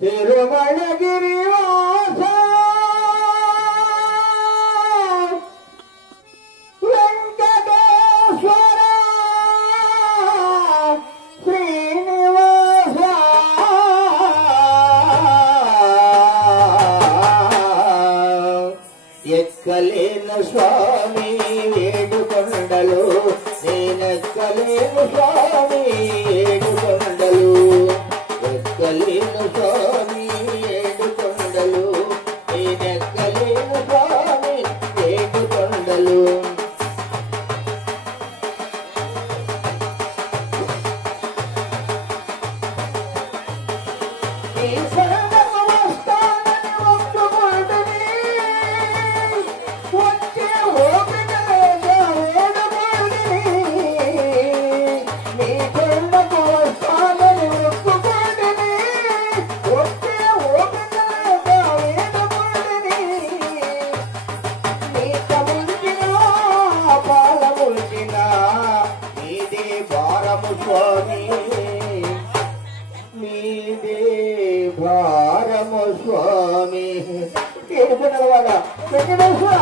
తిరుమలగిరివాస వెంకటేశ్వర శ్రీనివాస ఎక్కలేను స్వామి ఏడుకొండలు నేనెక్కలేను స్వామి ఏడుకొండలు ఎక్కలేను స్వామి ఏడుకొండలు నేనెక్కలేను స్వామి ఏడుకొండలు స్వామి నీదే భారము స్వామి ఏడుకొండలవాడ వెంకటేశ్వర